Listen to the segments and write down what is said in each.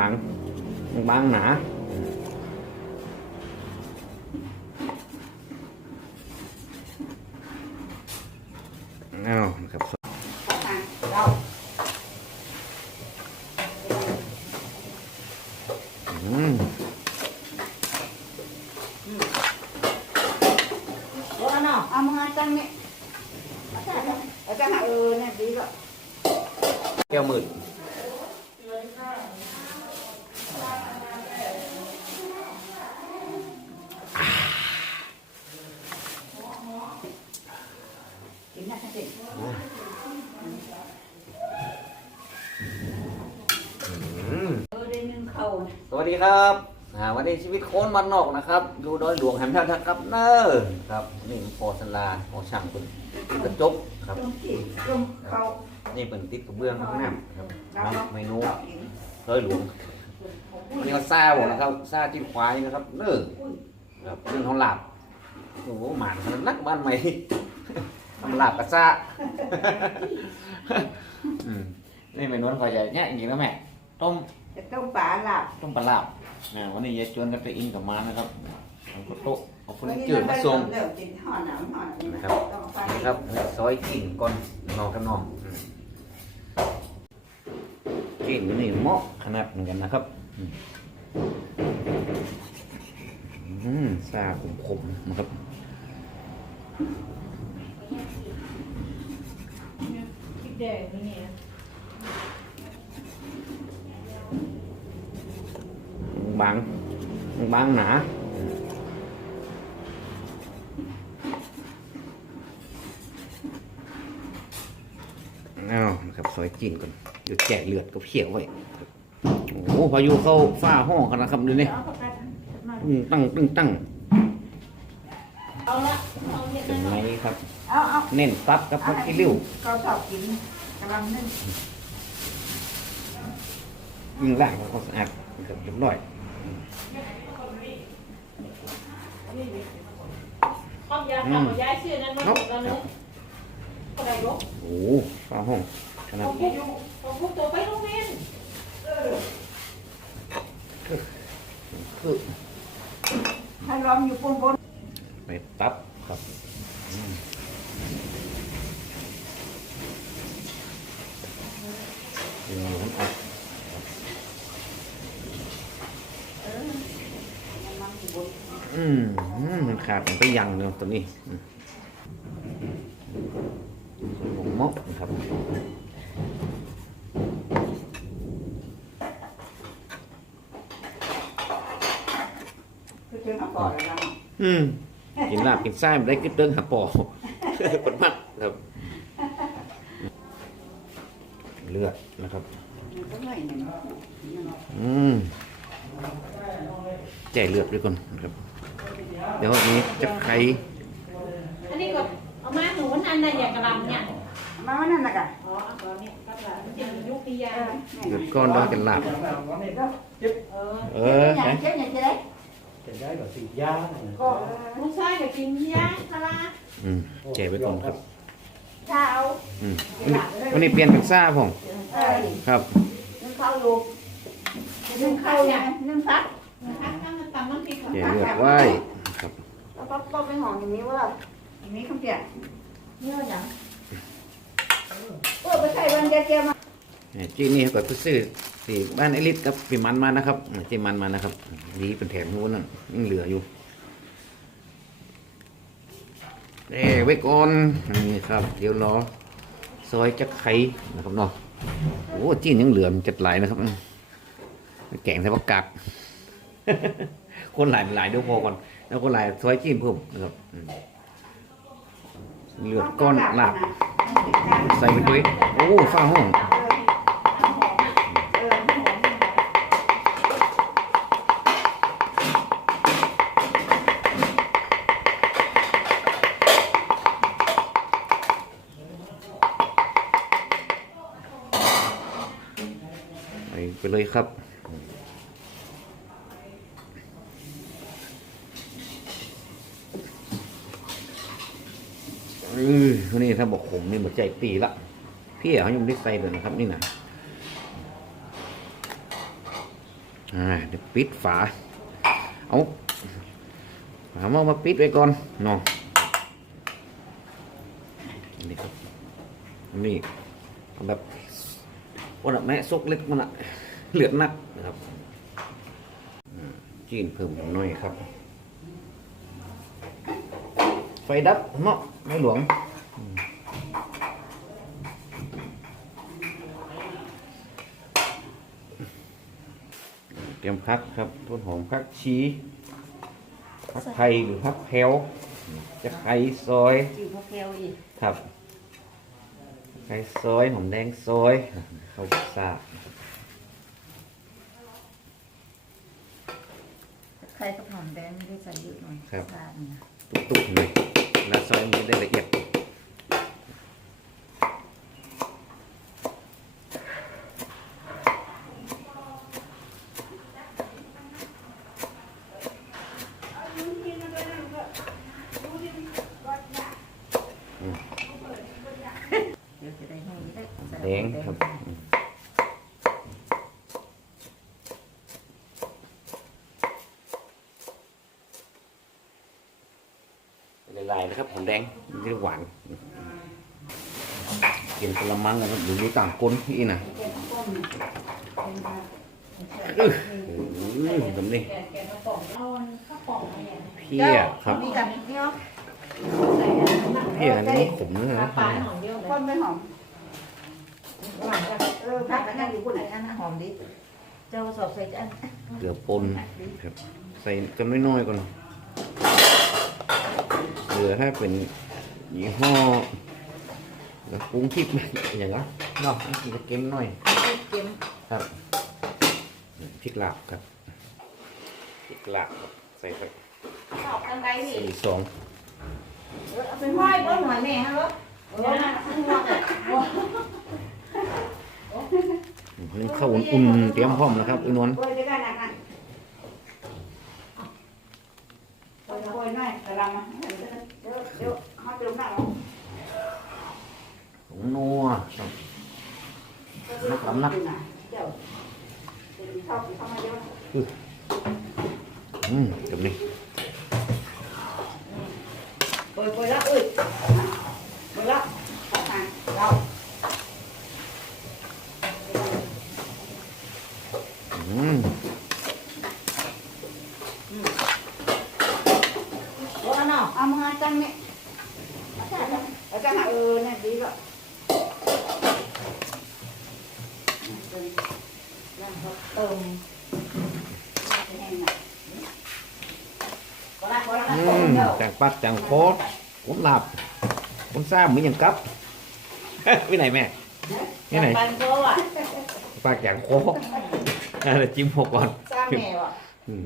บางบางหนาเอานะครับ เรา อืม เอาเนาะเอามาจังเนี่ยเอาจังเอาจังเออเนี่ยดีก็ แก้วมืด กินนะท่านเด็ก อืม เออได้นึ่งเข้า สวัสดีครับอ่าวันนี้ชีวิตโค้นบ้านนอกนะครับอยู่ดอยหลวงแหมท่าทักครับเนอร์ครับนี่พอสลาพอช่างคุณกระจกครับ ต้มขี้ต้มเข้านี่เป็นติดกระเบื้องข้างหน้าครับเราเมนูกินดอยหลวงนี่ก็ซาบอกนะครับซาจิ้มควายนะครับเนอร์ครับเรื่องของหลับโอ้โหหมานขนาดนักบ้านใหม่ทำหลับกับซาอืมนี่เมนูคอยใหญ่เนี่ยจริงๆแล้วแม่ ต้มจะต้มปลาหลับต้มปลาลาบนะวันนี้ยายจวนกันไปอินกับมานะครับเอาข้าวโต๊ะเอาคนจืดมาส่งเริ่มกินห่อหนาวห่อนี่นะครับต้องไปนะครับซอยกิ่งก่อนนอกกันนอกอืมกิ่งนี่เหมาะขนาดเหมือนกันนะครับอืมอืมซาขมๆนะครับคิดแดงนี่เนี่ย บางบางหนาเอานะครับซอยจีนก่อนเดี๋ยวแกะเลือดก็เขียวไว้โอ้โหพายุเข้าฟ้าห้องขนาดครับดูนี่ตั้งตั้งตึ้งตั้งเอาละเอาเนี่ยเป็นไงครับเอาเอาเน้นซับกับผักขี้ริ้วเขาชอบกินกำลังนึ่งยิงล่างก็สะอาดนะครับเรียบร้อย ความยาวทำย้ายชื่อนั้นมาถูกแล้วเนอะก็ได้ลบโอ้โหฟ้าห้องขนาดผมพูดผมพูดตัวไปโรงเรียนคือถ้าล้อมอยู่บนบนไปตับครับอืมอืมอะ มันอยู่บน อืมอืมมันขาดมันไปยังเนาะตัวนี้อืมส่วนของมกนะครับคือเจอมาก่อนแล้วเนาะอืมกินลาบกินไส้มันได้กึดเดิงหาปอปดมัดครับ เลือดนะครับมันก็ไม่เนี่ยอืมแจกเลือดด้วยก่อนนะครับ เดี๋ยวอันนี้จะไข่อันนี้ก็เอามาหนูนั่นน่ะอย่างกระลำเนี่ยมาวันนั้นนะกะอ๋อเอาตัวนี้ก็ละมันจะยุคพิยาเลือดก้อนด้อยกันลาบเออเออเจ๊นะเจ๊เจ๊จะได้แบบสีย่าก็ลูกชายก็กินยาคาราอืมแจกไว้ก่อนครับเช้าอืมวันนี้เปลี่ยนเป็นซ่าผมเออครับนึ่งข้าวลูกนึ่งข้าวเนี่ยนึ่งฟักนะคะถ้ามันตำมันผิดแจกเลือดไว้ครับ แล้วก็ก็ไปห่ออย่างนี้ว่าอย่างนี้คำเดียวเนื้ออย่างเออไปใส่วันเดียวเกียวมาเนี่ยจีนี่ก็ไปซื้อที่บ้านไอริสกับพี่มันมานะครับจีมันมานะครับนี่เป็นแถมนู้นนั่นยังเหลืออยู่เอ้ไว้ก่อนนี่ครับ เดี๋ยวรอซอยจะไข่นะครับเนาะโอ้จีนยังเหลือมันจัดหลายนะครับแกงใส่ผักกาด คนหลายหลายเดี๋ยวพอก่อนแล้วคนหลายซอยจีนเพิ่มนะครับอืมเหลือก้อนหลับใส่ไปด้วยโอ้ฟ้าห้องไปเลยครับ ออนนี้ถ้าบอกผมนี่หมดใจปีละพี่เขายังไม่ได้ใส่เลยนะครับนี่นะอ่าเดี๋ยวปิดฝา เอาฝาหม้อมาปิดไว้ก่อนเนาะนี่ครับนี่เอาแบบว่าแบบแม่ซกเล็กมันอะเหลือนักนะครับจีนเพิ่มหน่อยครับ ฟดับเนาะไม่หลวงอืมเตรียมพักครับต้นหอมพักชีพักไทยหรือพักแพรวจะไข่ซอยจิ้มข้าวแก้วอีกครับไข่ซอยหอมแดงซอยข้าวสากใครก็หอมแดงไม่ได้ใส่เยอะหน่อยสาดนะตุกๆหน่อย แล้วซอยมันจะได้ละเอียดอืม เดี๋ยวจะได้ให้ได้ใส่ แดงครับอืมลายๆนะครับผม แดงมันจะหวานอืมกินกระมังกันครับอยู่ต่างก้นที่นะอือแบบนี้แกะแกะกระป๋องเอาข้าวกล่องมาเนี่เพี้ยครับมีกันนี่เนาะใส่อันนั้นเพี้ยอันนี้มันขมนะปลาฮะปลาหอมเดียวเลยคนไม่หอมเออผักอันนั้นอยู่คนไหนอันนั้นหอมดิเจ้าสอบใส่อันเกลือปนครับใส่กันน้อยๆก่อน อถ้าเป็นยี่ห้อแล้วปรุงทิพย์อย่างนั้นเนาะมันจะเค็มหน่อยเค็มครับพริกลาบครับพริกลาบใส่ไปชอบทางใดนี่สี่สองเอาไปห้อยบนหัวแม่ฮะลูกเออนะทั้งหมดอะนึ่งข้าวอุ่นๆเตรียมพร้อมนะครับอุ้ยนวลโอ้ยจะได้หนักนะโอ้ยโอ้ยหน่อยกระลำ มาเดี๋ยวเดี๋ยวเดี๋ยวเขาจะลงหน้าเราผงนัวครับนักลำนักเดี๋ยวเดี๋ยวเข้าเข้ามาเดี๋ยวอืม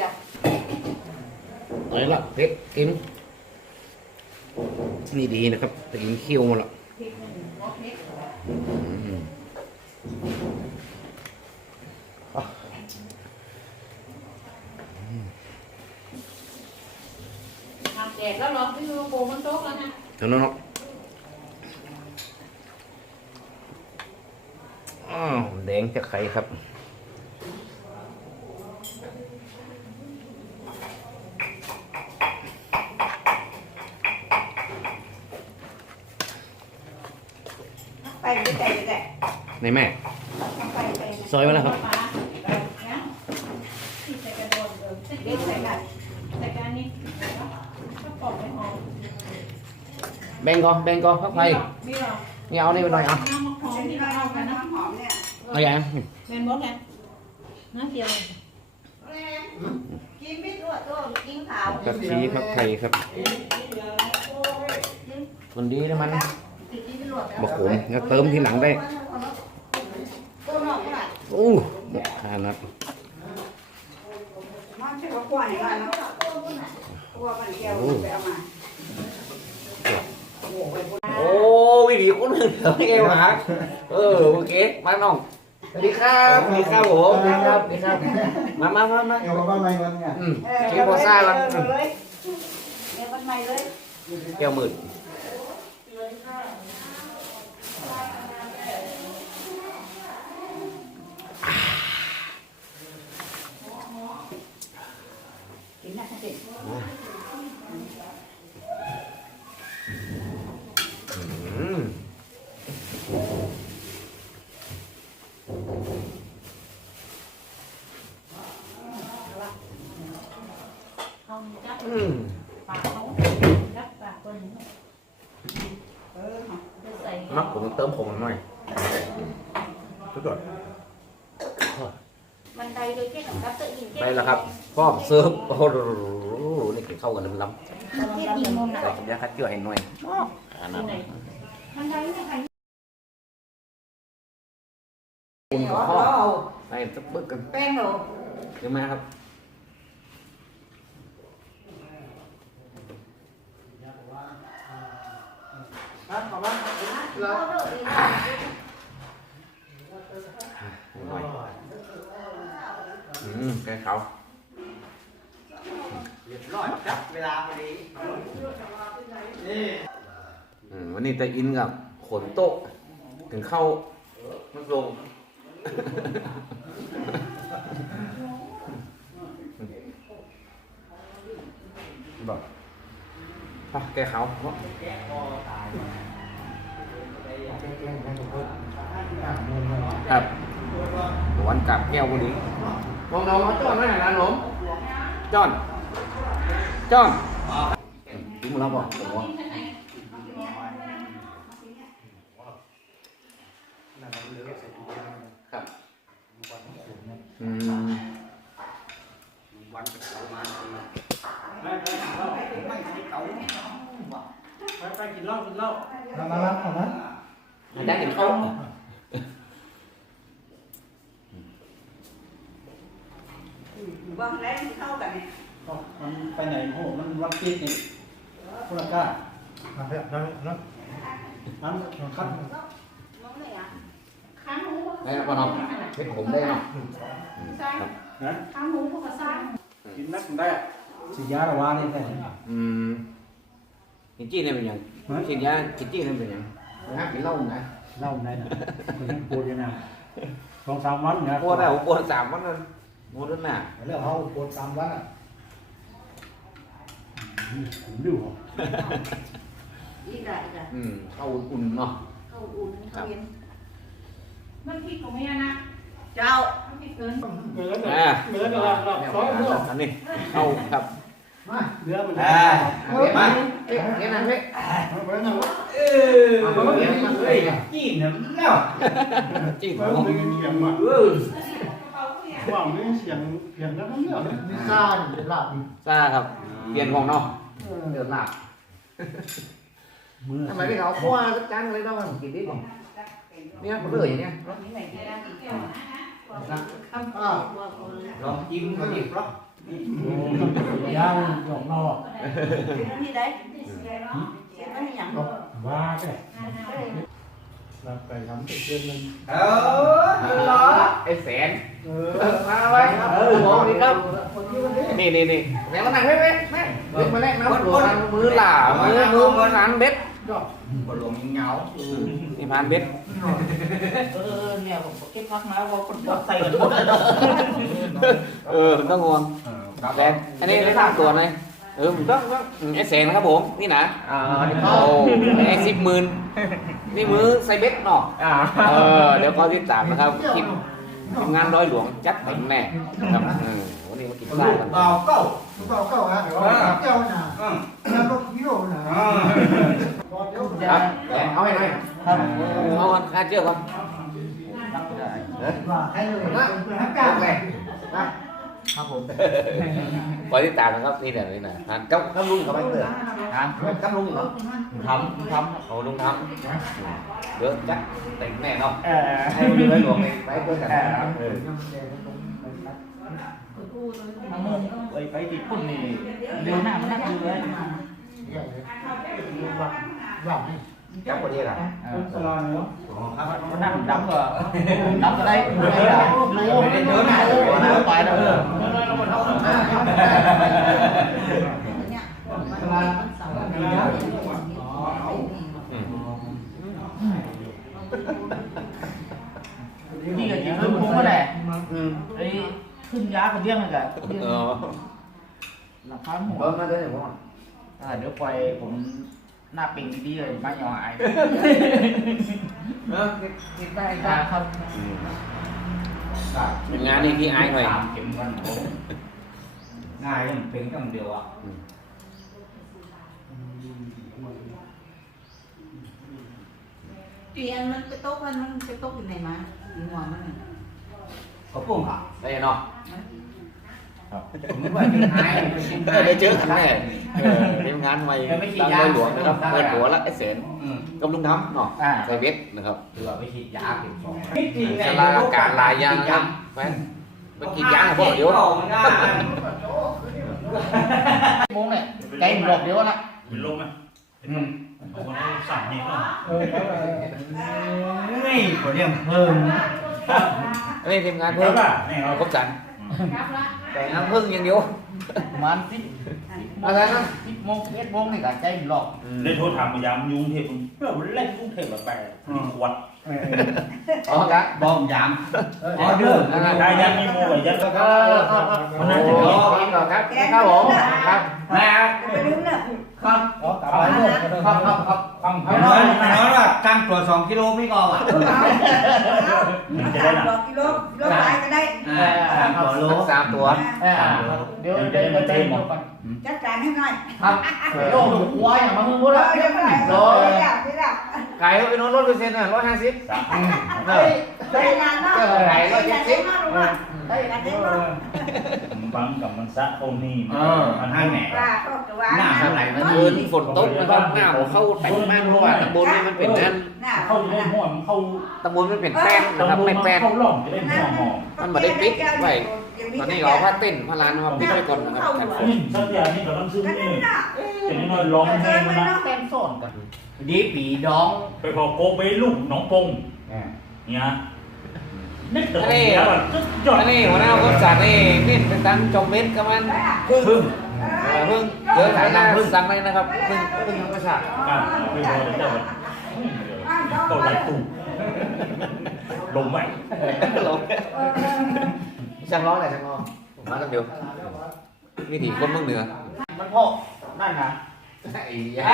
แบบ นี้โอ้ยโอ้ยละเอ้ยโอ้ยละขอทานเราอืมโอ้ยเนาะเอามือจังเนี่ยเอาจังเออเนี่ยดีละเติมแห้งอะก็ละก็ละอืก็มเดี๋ยวจางปักจางโคตรผมหลับผมทราบเหมือนอย่างกับไปไหนแม่นี่ไหนปันโตอะปากจางโคตรอะเดี๋ยวจิ้มหกก่อนสร้างแม่ว่ะอืมเนี่ยอืมน้ำใส่ใจจริงเปิดเย็นดีอะเละเผ็ดกินนี่ดีนะครับแต่กินเคี่ยวมาละพริกหนึ่งงอกนิดอืมทำแจกแล้วเหรอพี่ดูโกมันโต๊ะแล้วนะเท่านั้นเนาะอ้าวแดงจะไข่ครับ ไปไปไปไป ในแม่ไปไปซอยไว้แล้วครับปลาเนี่ยที่ใส่กระโดดเออใส่เด็กใส่กันใส่กันนี่ข้าวกล่องไม่หอมแบ่งก่อนแบ่งก่อนพักไฟมีหรอนี่เอานี่ไปหน่อยเอาน้ำมะพร้าวเส้นที่ที่เราเราเอาเอากักันนนะน้ำหอมเนี่ยเอาอย่างเป็นมดไงน้ำเดียวกินไม่ตัวตัวกินขาวผักชีผักไทยครับคนดีนะมันบะขมแล้วเติมทีหลังได้ตัวน อกก็ได้โอ้หมกขนาดมันใช่ว่าควายกันเนาะตัวมันเกี่ยวไปเอามาโอ้วิธีคนหนึ่งเหรอเอวหาเออโอเคมาน้องสวัสดีครับสวัสดีครับผมสวัสดีครับสวัสดีครับมามามามาเอามาบ้านใหม่มันเนี่ยอืมชิมพอซ่าละเลยเนี่ยมันใหม่เลยแก้วมืด มักผมเติมผมหน่อยทุกคนมันได้เยแค่กับตัอนได้แล้วครับพร้อมเสิร์ฟโอ้โหนี่เข้ากันล้ำล้ำเทศยมอยากคัดเกลือให้หน่อยอันนะ อุ่นกับพ่อไปสักบึกกันแป้งเหรอเดี๋ยวมาครับหน่อยอืมแกเขาเรียบร้อยจับเวลาพอดีนี่อืมวันนี้แต่อินกับขนโต๊ะถึงเข้ามันลง บอกไปแกเขาเนาะครับหวานกับแก้ววันนี้มองน้องเขาจ้อนไหมนะหนมจ้อนจ้อนจิ้มแล้วบอกผมว่า ครับ อืม วันประมาณไปไปกินเหล้าไม่ใช่เก่าไปไปกินเหล้ากินเหล้า มามามาเอามา ได้ถึงเข้า บางแล้วเข้ากันเนี่ยเอามันไปไหนโหมันวันปิดนี่พลังก้ามาเถอะนั่งนั่งมันคัดมองเลยอะข้างหูได้ครับน้องเพชรผมได้เนาะใช่นะข้างหูพวกกระซ่ากินนักได้ฉีดยาละวานี่แค่อืมกินจี้เนี่ยเป็นยังกินยากินจี้เนี่ยเป็นยังนะกินเหล้านะเหล้าได้นะมันยังปวดอยู่นะสองสามวันนะปวดแล้วปวดสามวันนั้น ปวดแล้วน่ะเรื่องเขาปวดตามวันอะผมดูเหรออีกได้อีกได้อืมเข้าอุ่นๆเนาะเข้าอุ่นเข้าเย็นมันผิดของแม่นะเจ้ามันผิดเกินเนื้อเนื้อ่าอเนื้อกับเราซ้อมเนื้ออันนี้เข้าครับมาเนื้อมันอ่าเดี๋ยวมาเอ๊ะเดี๋ยวนะเฮ้ยเอาไปนั่งเออเฮ้ยจีนเนี่ยแล้วจี้ผเออมเรื่องเสียงมาเออห วังเรื่องเสียงเสียงแล้วมันเรื่องนิซ่าเนี่ยหลับซ่าครับ เปลี่ยนของเนาะเดือดหลับมือทำไมไม่เอาขั้วสักจานเลยเนาะกินดิเนี่ยมันเลื่ออย่างเนี้ยอ้าวลองจิ้มก็หยิบหรอกย่างหยอกนอกนี่ได้เห็นมันอย่างว่าแค่เราไปทำเป็นเดือนนึงเออหรอไอ้แสน มาไว้ครับมองดีครับคนที่วันนี้นี่นี่นี่แม่ก็นั่งเว้ยเว้ยแม่เว้ยมาแรกนะมือหล่ามือมือมือผ่านเบ็ดบอลงเหงานี่ผ่านเบ็ดเออเนี่ยผมเก็บพักมาว่าคนบอกใส่กันหมดเออต้องงวงแสนอันนี้ไม่ทราบตัวไหมเออต้องต้องไอ้แสนนะครับผมนี่นะโอ้ไอ้สิบหมื่นนี่มือใส่เบ็ดเนาะเออเดี๋ยวก็ติดตามนะครับคลิป ทีมงานร้อยหลวงจัดเต็มแน่ครับเออวันนี้มากินซ่ากันเบาเก้าลูกเก่าเก่าฮะเดี๋ยวเจ้าหน่ะอืมแล้วก็พี่โยน่ะเดี๋ยวครับเอาให้หน่อยเอาค่าเชือกครับว่าให้เลยนะเป็นฮักกาการแฟเลยนะ ครับผมคอยติดตามนะครับนี่แหละนี่นะทานกับกับลุงกับไปเตอร์ทานกับลุงเหรอทำทำโอ้ลุงทำเดี๋ยวจัดเต็มแน่เนาะเออให้ดูให้หลวงไปเพื่อนกันเออไปไปติดพุ่นนี่เร็วหน้ามันนักอยู่เลยหลับจับค นนี้ล่ะสลอนเนาะมันนั่ง đóng rồi đóng ở đây đây là lúa cái nhớ này lúa phải đâu rồi นี่ก็ chỉ ขึ้นคุ้มก็แหละอืมไอ้ขึ้นยาคนเดียวมันก็เออราคาหมเบิ้ดมมาด้วยผมอ่าเดี๋ยวไปผม หน้าปิงดีๆเลยบ้านยอไอเออกินได้อ่าครับเป็นงานนี่พี่ไอ้หน่อยสามเข็มกันโอ้ง่ายมันเป็นกันเดียวอะเปลี่ยนมันไปโต๊ะมันมันไปโต๊ะอยู่ไหนมาหัวมันเขาปุ้งอะได้เนาะ ผมว่าจะหายเออได้เจอกันแน่เออทีมงานใหม่ตั้งเลยหลวงนะครับเปิดหัวแล้วไอ้เสนอืม กับลุงทำเนาะอ่า ใส่เวทนะครับคือว่าไปฉีดยาเข็มสองสลาการลายยางนะครับแฟนไปกินยางพวกเดียวโมงเนี่ยใจหลอกเดียวละเป็นลมไหมอืมผมก็สั่งนี่ก็เออเฮ้ยเขาเรียกเพิ่มอันนี้ทีมงานเพิ่เพิ่มมป่ะนี่เอาครบจันทร์ครับละ แต่น้ำพึ่งอย่างเดียวประมาณสิบอะไรนะสิบโมงเอ็ดโมงนี่ก็ใจหลอกได้โทรถามพยายามยุงเทพเพื่อเล่นยุงเทพแบบแปลนี่ขวดอ๋อครับบอมยามออเดอร์ได้ยังมีโม่ยัดก็ก็มันน่าจะมีกินก่อนครับครับผมครับแม่ไปลืมเนอะครับครับครับครับฟังไม่น้อยไม่น้อยว่าตั้งตัวสองกิโลไม่ก็อะมันจะได้หนักกิโลกิโลตายก็ได้สามตัวโลสามตัวเดี๋ยวเดี๋ยวเดี๋ยวก่อนจัดการให้หน่อยครับโลกหัวอย่างมาเพิ่งพูดเอแล้วอเดี๋ยวไปโลเดี๋ยวเดี๋ยวเดี๋ยวขายไปโน้นรถเปอร์เซ็นต์อะร้อยห้าสิบเฮ้ยได้นานเนาะได้นานเนาะ ได้นานเนาะฟังกับมันซะตรงนี้เออ มันให้แหน่ว่าก็จะว่าหน้าเท่าไหร่มันคืนฝนตกนะครับหน้าเข้าแต่งมากเพราะว่าตำบลนี้มันเป็นนั่นหน้าเข้าจะได้ห้อมันเข้าตำบลมันเป็นแป้งนะตำครับบลเป็นมันแป้ง เข้าร่องจะได้ห้อหอมมันไม่ได้ปิดไว้ ตอนนี้เราเอาผ้าเต้นผ้าลานมาปิดไว้ก่อนนะครับกันฝนนี่สักอย่างนี่ก็ต้องซื้อก็นี่นั่นน่ะแต่นี่น้อยร้องเพลงมันนะแป้งส้นกันดีปีดองไปพอโกไปลูกน้องปงเนี่ย นี่แต่ผมเนี่ยแบบยอดอันนี้หัวหน้าคนจัดนี่นี่เป็นตังจมเม็ดกับมันพึ่งเออเพิ่งเจอขายหน้าเพิ่งสั่งเลยนะครับเพิ่งเพิ่งธรรมชาติกันไปพอเดี๋ยวก็ไหลตุ่มลมไหมลงสั่งร้องอะไรสั่งร้องมากันเดียววิถีคนเมืองเหนือมันพ่อนั่นนะ ไอ้เอ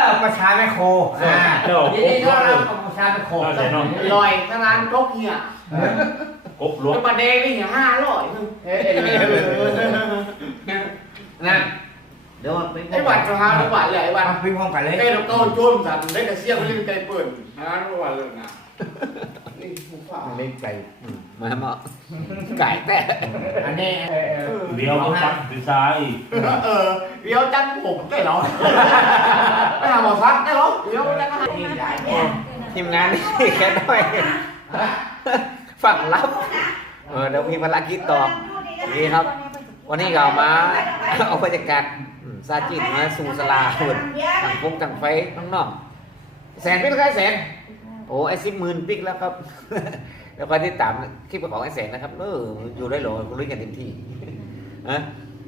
อประชาแม่โคอ่าเดี๋ยวยินดีต้อนรับกับประชาแม่โคลอยตลาดครกเฮียกบหลวงประเด็นนี่ห้าร้อยเอ้ยนั่นเดี๋ยวไปไอ้หวัดจะหาหรือหวัดเลยไอ้หวัดไปพร้อมกันเลยไอ้เราโต้โจมสันได้แต่เสี้ยงเล่นไก่เปิดหาหรือหวัดเลยนะ นี่ผู้ฝ่าเล่นไก่มามาไก่แต่อันนี้เดี๋ยวก็ตัดดีไซน์เออเดี๋ยวจันผมได้หรอไม่หาหมอฟักได้หรอเดี๋ยวจันหาทีมงานนี่แค่น้อยฝั่งรับเออเดี๋ยวมีภารกิจต่อนี่ครับ วันนี้ก็เอามาเอาบรรยากาศอืมซาจินมาสู่สลาเปิดต่างฟงต่างไฟน้องๆแสนเป็นใครแสน โอ้ไอซิมหมื่นปิกแล้วครับ แล้วก็ที่ตามคลิปของไอแสนนะครับเอออยู่ได้เหรอคุณรู้กันเต็มที่อะ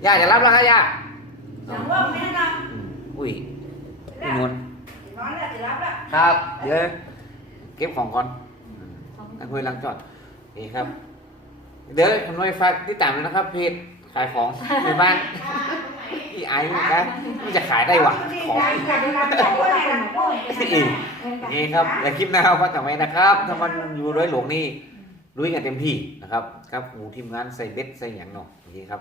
ย่าจะรับแล้วครับย่าสั่งว่าแม่นะอืมอุ้ยอุ้ยนวลนอนแล้วจะรับแล้วครับเดี๋ยวเก็บของก่อนอันคุยหลังจอดนี่ครับ เดี๋ยวทำไมฝากที่ตามเลยนะครับเพจขายของในบ้าน อีไอ้นะมันจะขายได้วะของอีกนี่ครับแล้วคลิปหน้าเอาพักกันไว้นะครับ ถ้ามันอยู่ด้วยหลวงนี่ลุยกันเต็มที่นะครับ ครับหมูทีมงานใส่เบ็ดใส่อย่างเนาะโอเคครับ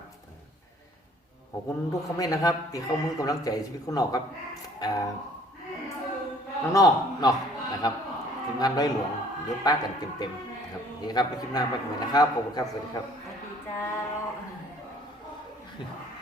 ขอบคุณทุกคอมเมนต์นะครับที่เข้ามือกำลังใจชีวิตคุณนอกครับน้องๆเนาะนะครับทีมงานด้วยหลวงเดี๋ยวป้ากันเต็มๆนะครับโอเคครับไปคลิปหน้าพักกันไว้นะครับขอบคุณครับสวัสดีครับสวัสดีเจ้า